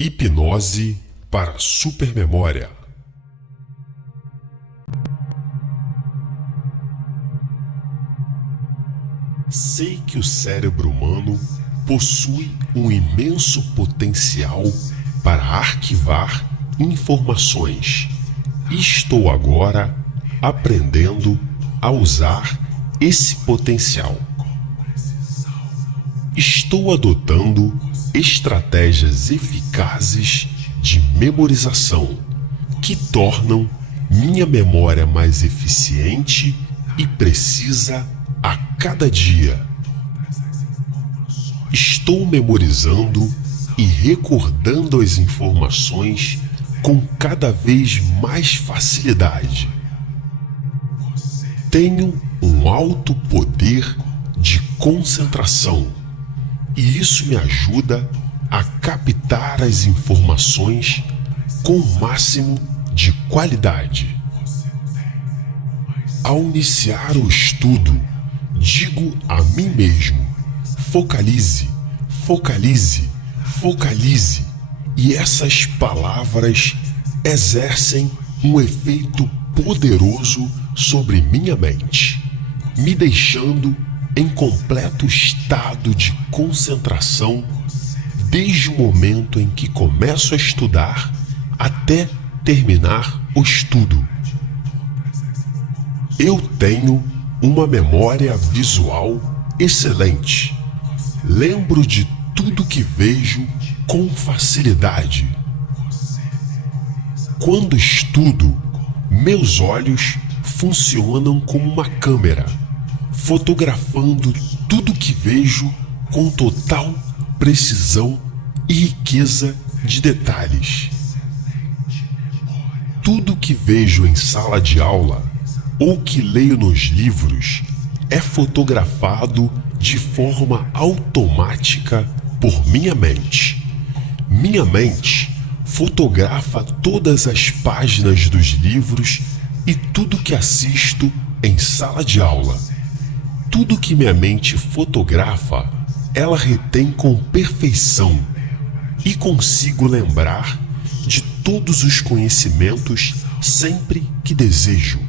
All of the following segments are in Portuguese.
Hipnose para supermemória. Sei que o cérebro humano possui um imenso potencial para arquivar informações e estou agora aprendendo a usar esse potencial. Estou adotando estratégias eficazes de memorização que tornam minha memória mais eficiente e precisa a cada dia. Estou memorizando e recordando as informações com cada vez mais facilidade. Tenho um alto poder de concentração e isso me ajuda a captar as informações com o máximo de qualidade. Ao iniciar o estudo, digo a mim mesmo: focalize, focalize, focalize, e essas palavras exercem um efeito poderoso sobre minha mente, me deixando em completo estado de concentração desde o momento em que começo a estudar até terminar o estudo. Eu tenho uma memória visual excelente. Lembro de tudo que vejo com facilidade. Quando estudo, meus olhos funcionam como uma câmera, fotografando tudo que vejo com total precisão e riqueza de detalhes. Tudo que vejo em sala de aula ou que leio nos livros é fotografado de forma automática por minha mente. Minha mente fotografa todas as páginas dos livros e tudo que assisto em sala de aula. Tudo que minha mente fotografa, ela retém com perfeição e consigo lembrar de todos os conhecimentos sempre que desejo.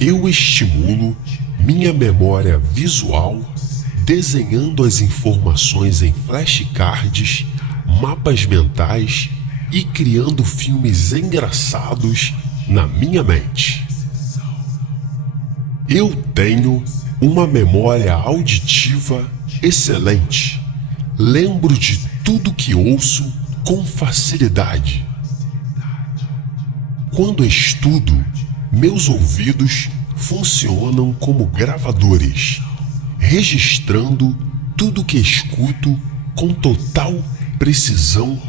Eu estimulo minha memória visual desenhando as informações em flashcards, mapas mentais e criando filmes engraçados na minha mente. Eu tenho uma memória auditiva excelente. Lembro de tudo que ouço com facilidade. Quando estudo, meus ouvidos funcionam como gravadores, registrando tudo que escuto com total precisão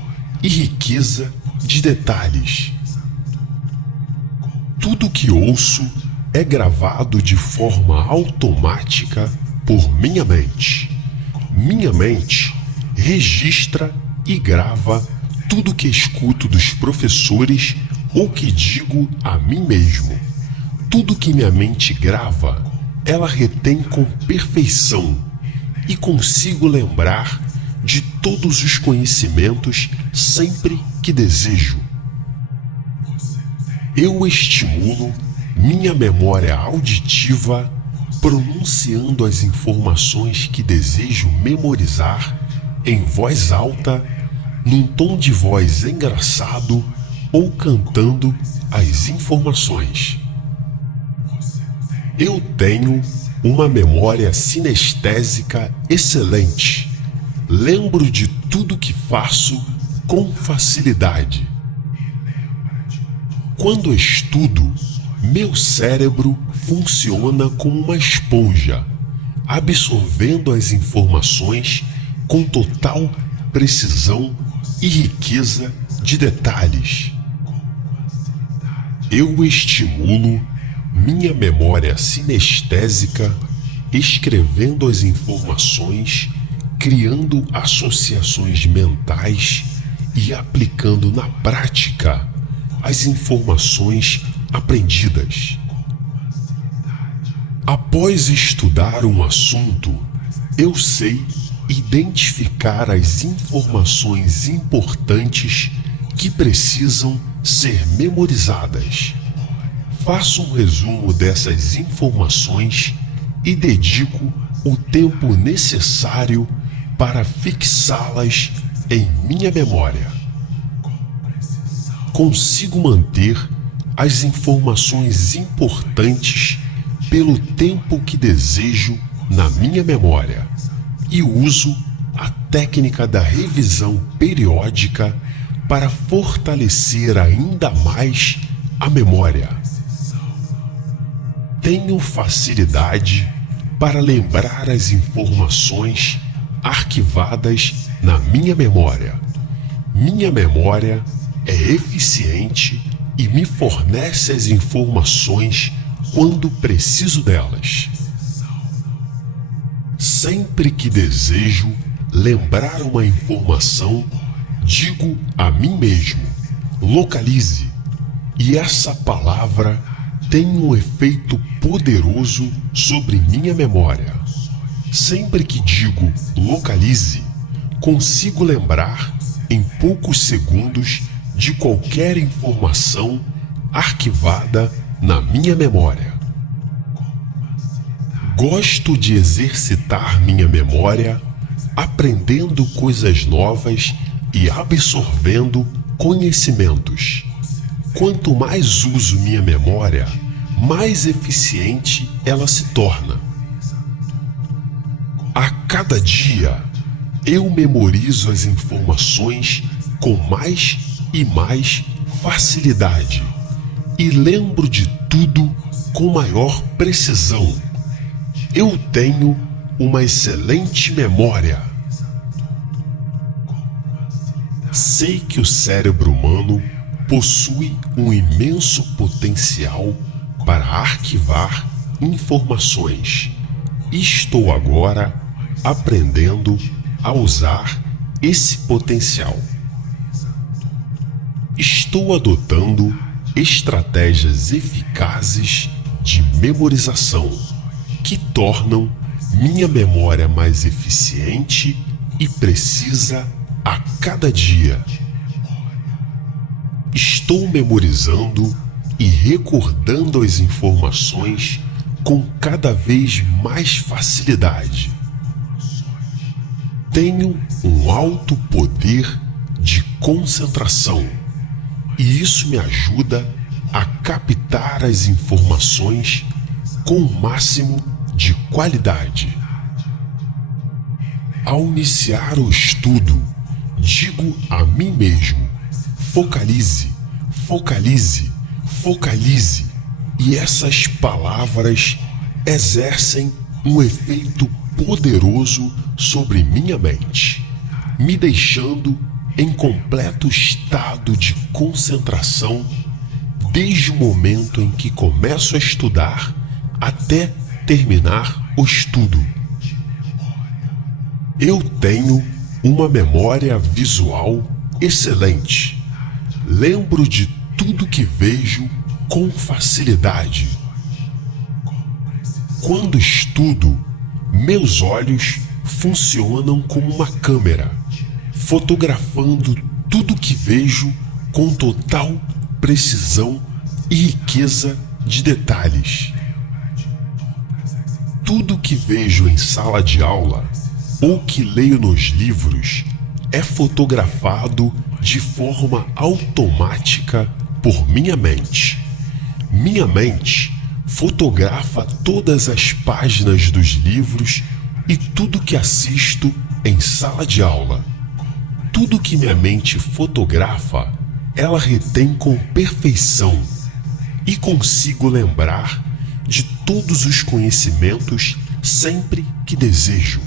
e riqueza de detalhes. Tudo que ouço é gravado de forma automática por minha mente. Minha mente registra e grava tudo que escuto dos professores ou que digo a mim mesmo. Tudo que minha mente grava, ela retém com perfeição e consigo lembrar de todos os conhecimentos sempre que desejo. Eu estimulo minha memória auditiva pronunciando as informações que desejo memorizar em voz alta, num tom de voz engraçado ou cantando as informações. Eu tenho uma memória sinestésica excelente. Lembro de tudo que faço com facilidade. Quando estudo, meu cérebro funciona como uma esponja, absorvendo as informações com total precisão e riqueza de detalhes. Eu estimulo minha memória sinestésica escrevendo as informações, criando associações mentais e aplicando na prática as informações aprendidas. Após estudar um assunto, eu sei identificar as informações importantes que precisam ser memorizadas. Faço um resumo dessas informações e dedico o tempo necessário para fixá-las em minha memória. Consigo manter as informações importantes pelo tempo que desejo na minha memória e uso a técnica da revisão periódica para fortalecer ainda mais a memória. Tenho facilidade para lembrar as informações arquivadas na minha memória. Minha memória é eficiente e me fornece as informações quando preciso delas. Sempre que desejo lembrar uma informação, digo a mim mesmo: localize. E essa palavra tem um efeito poderoso sobre minha memória. Sempre que digo localize, consigo lembrar em poucos segundos de qualquer informação arquivada na minha memória. Gosto de exercitar minha memória, aprendendo coisas novas e absorvendo conhecimentos. Quanto mais uso minha memória, mais eficiente ela se torna. A cada dia, eu memorizo as informações com mais e mais facilidade e lembro de tudo com maior precisão. Eu tenho uma excelente memória. Sei que o cérebro humano possui um imenso potencial para arquivar informações e estou agora aprendendo a usar esse potencial. Estou adotando estratégias eficazes de memorização que tornam minha memória mais eficiente e precisa a cada dia. Estou memorizando e recordando as informações com cada vez mais facilidade. Tenho um alto poder de concentração e isso me ajuda a captar as informações com o máximo de qualidade. Ao iniciar o estudo, digo a mim mesmo: focalize, focalize, focalize. E essas palavras exercem um efeito poderoso sobre minha mente, me deixando em completo estado de concentração desde o momento em que começo a estudar até terminar o estudo. Eu tenho uma memória visual excelente. Lembro de tudo que vejo com facilidade. Quando estudo, meus olhos funcionam como uma câmera, fotografando tudo que vejo com total precisão e riqueza de detalhes. Tudo que vejo em sala de aula ou que leio nos livros é fotografado de forma automática por minha mente. Minha mente fotografa todas as páginas dos livros e tudo que assisto em sala de aula. Tudo que minha mente fotografa, ela retém com perfeição e consigo lembrar de todos os conhecimentos sempre que desejo.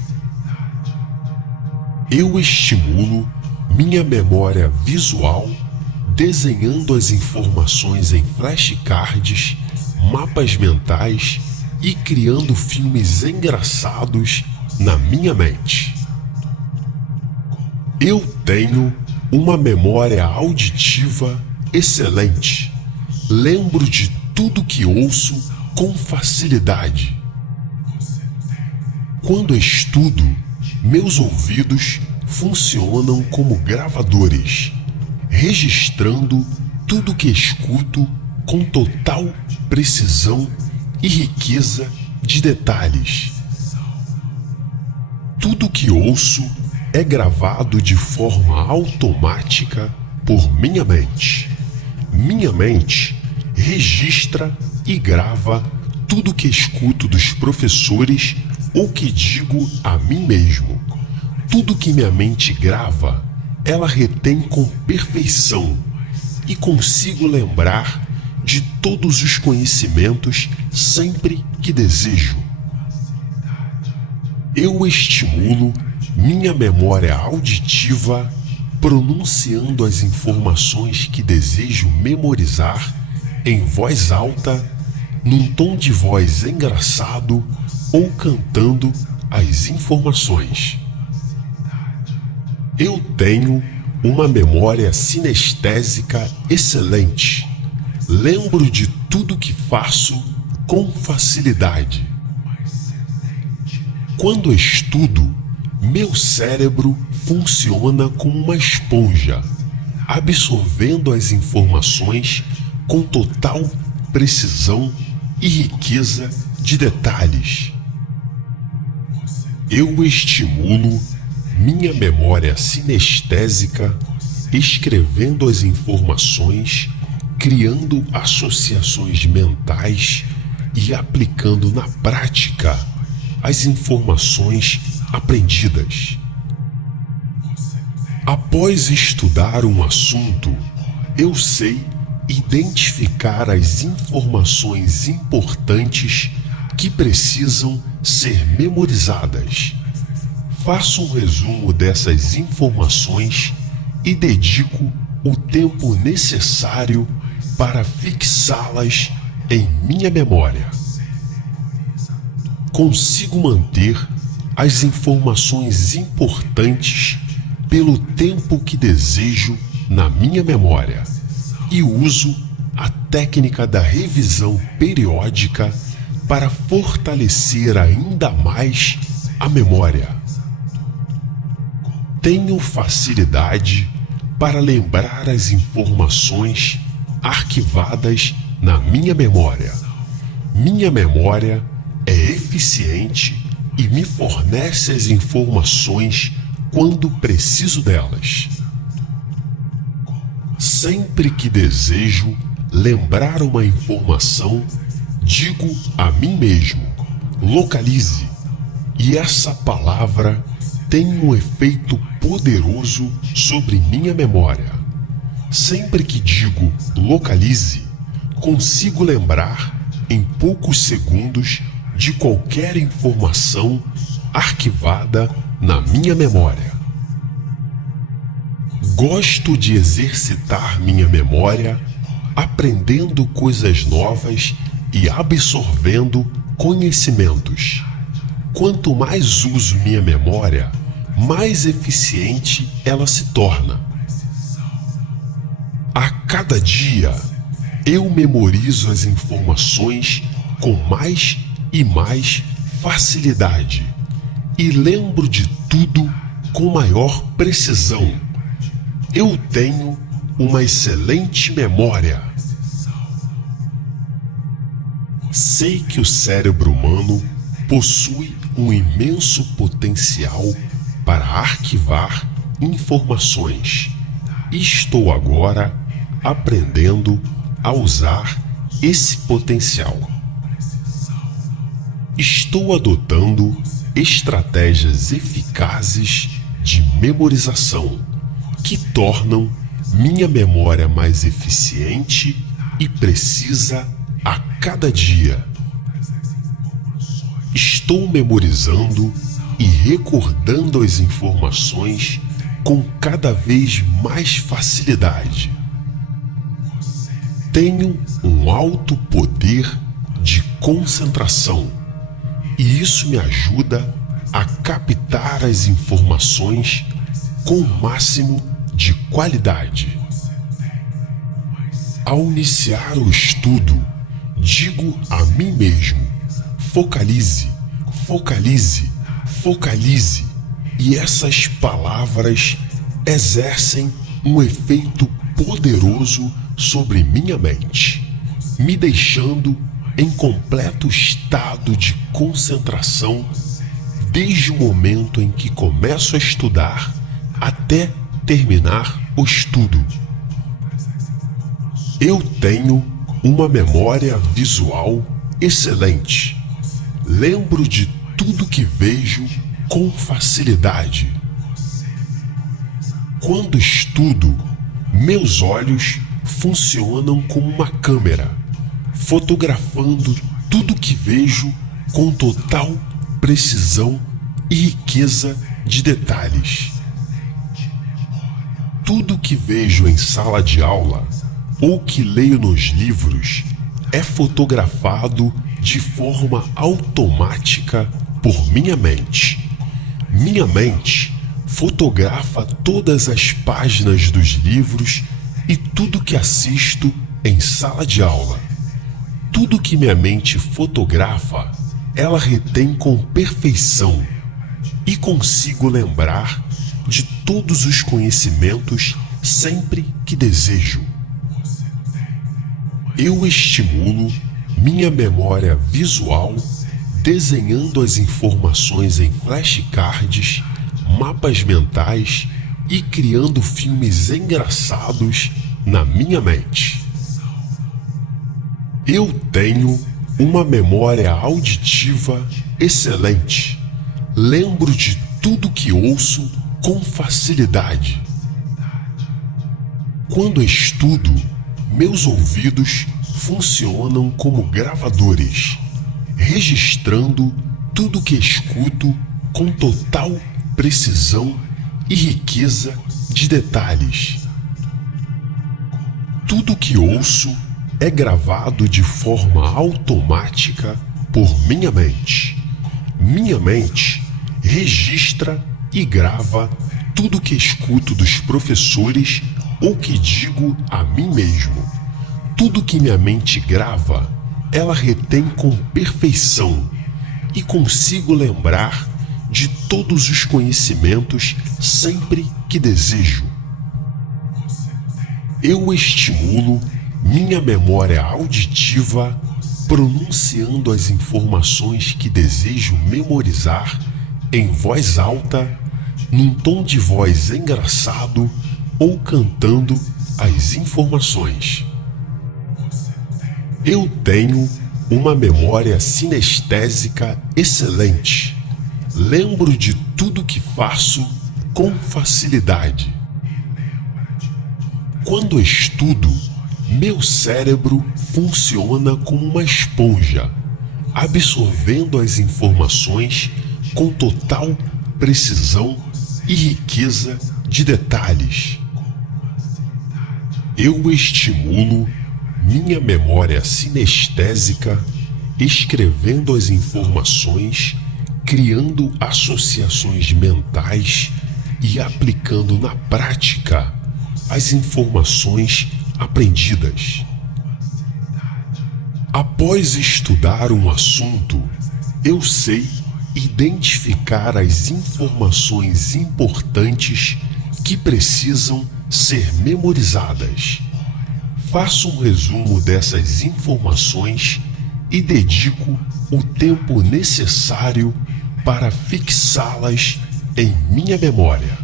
Eu estimulo minha memória visual desenhando as informações em flashcards, mapas mentais e criando filmes engraçados na minha mente. Eu tenho uma memória auditiva excelente. Lembro de tudo que ouço com facilidade. Quando estudo, Meus ouvidos funcionam como gravadores, registrando tudo que escuto com total precisão e riqueza de detalhes. Tudo que ouço é gravado de forma automática por minha mente. Minha mente registra e grava tudo que escuto dos professores ou que digo a mim mesmo. Tudo que minha mente grava, ela retém com perfeição e consigo lembrar de todos os conhecimentos sempre que desejo. Eu estimulo minha memória auditiva pronunciando as informações que desejo memorizar em voz alta, num tom de voz engraçado ou cantando as informações. Eu tenho uma memória sinestésica excelente. Lembro de tudo que faço com facilidade. Quando estudo, meu cérebro funciona como uma esponja, absorvendo as informações com total precisão e riqueza de detalhes. Eu estimulo minha memória sinestésica escrevendo as informações, criando associações mentais e aplicando na prática as informações aprendidas. Após estudar um assunto, eu sei identificar as informações importantes que precisam ser memorizadas. Faço um resumo dessas informações e dedico o tempo necessário para fixá-las em minha memória. Consigo manter as informações importantes pelo tempo que desejo na minha memória e uso a técnica da revisão periódica para fortalecer ainda mais a memória. Tenho facilidade para lembrar as informações arquivadas na minha memória. Minha memória é eficiente e me fornece as informações quando preciso delas. Sempre que desejo lembrar uma informação, digo a mim mesmo: localize. E essa palavra tem um efeito poderoso sobre minha memória. Sempre que digo localize, consigo lembrar em poucos segundos de qualquer informação arquivada na minha memória. Gosto de exercitar minha memória, aprendendo coisas novas e absorvendo conhecimentos. Quanto mais uso minha memória, mais eficiente ela se torna. A cada dia, eu memorizo as informações com mais e mais facilidade e lembro de tudo com maior precisão. Eu tenho uma excelente memória. Sei que o cérebro humano possui um imenso potencial para arquivar informações e estou agora aprendendo a usar esse potencial. Estou adotando estratégias eficazes de memorização que tornam minha memória mais eficiente e precisa a cada dia. Estou memorizando e recordando as informações com cada vez mais facilidade. Tenho um alto poder de concentração e isso me ajuda a captar as informações com o máximo de qualidade. Ao iniciar o estudo, digo a mim mesmo: focalize, focalize, focalize. E essas palavras exercem um efeito poderoso sobre minha mente, me deixando em completo estado de concentração desde o momento em que começo a estudar até terminar o estudo. Eu tenho uma memória visual excelente. Lembro de tudo que vejo com facilidade. Quando estudo, meus olhos funcionam como uma câmera, fotografando tudo que vejo com total precisão e riqueza de detalhes. Tudo que vejo em sala de aula ou que leio nos livros é fotografado de forma automática por minha mente. Minha mente fotografa todas as páginas dos livros e tudo que assisto em sala de aula. Tudo que minha mente fotografa, ela retém com perfeição e consigo lembrar de todos os conhecimentos sempre que desejo. Eu estimulo minha memória visual desenhando as informações em flashcards, mapas mentais e criando filmes engraçados na minha mente. Eu tenho uma memória auditiva excelente. Lembro de tudo que ouço com facilidade. Quando estudo, meus ouvidos funcionam como gravadores, registrando tudo que escuto com total precisão e riqueza de detalhes. Tudo que ouço é gravado de forma automática por minha mente. Minha mente registra e grava tudo que escuto dos professores ou que digo a mim mesmo. Tudo que minha mente grava, ela retém com perfeição e consigo lembrar de todos os conhecimentos sempre que desejo. Eu estimulo minha memória auditiva pronunciando as informações que desejo memorizar em voz alta, num tom de voz engraçado ou cantando as informações. Eu tenho uma memória sinestésica excelente. Lembro de tudo que faço com facilidade. Quando estudo, meu cérebro funciona como uma esponja, absorvendo as informações com total precisão e riqueza de detalhes. Eu estimulo minha memória sinestésica escrevendo as informações, criando associações mentais e aplicando na prática as informações aprendidas. Após estudar um assunto, eu sei identificar as informações importantes que precisam ser memorizadas. Faço um resumo dessas informações e dedico o tempo necessário para fixá-las em minha memória.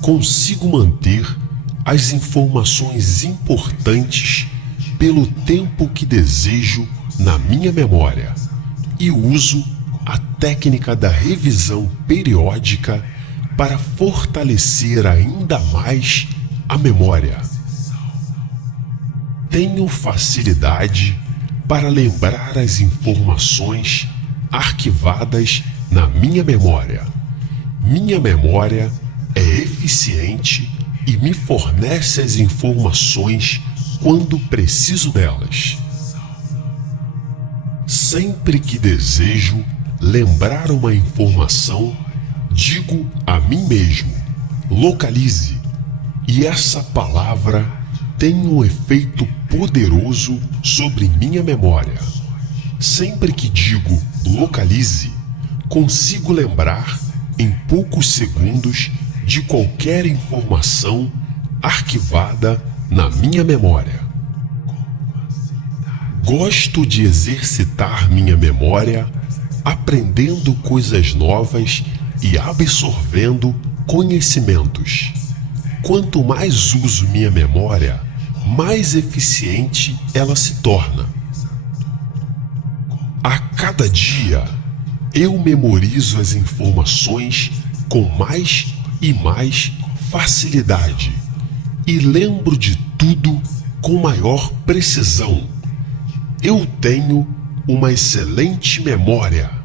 Consigo manter as informações importantes pelo tempo que desejo na minha memória e uso a técnica da revisão periódica para fortalecer ainda mais a memória. Tenho facilidade para lembrar as informações arquivadas na minha memória. Minha memória é eficiente e me fornece as informações quando preciso delas. Sempre que desejo lembrar uma informação, digo a mim mesmo: localize. E essa palavra tem um efeito poderoso sobre minha memória. Sempre que digo localize, consigo lembrar em poucos segundos de qualquer informação arquivada na minha memória. Gosto de exercitar minha memória, aprendendo coisas novas e absorvendo conhecimentos. Quanto mais uso minha memória, mais eficiente ela se torna. A cada dia, eu memorizo as informações com mais e mais facilidade e lembro de tudo com maior precisão. Eu tenho uma excelente memória.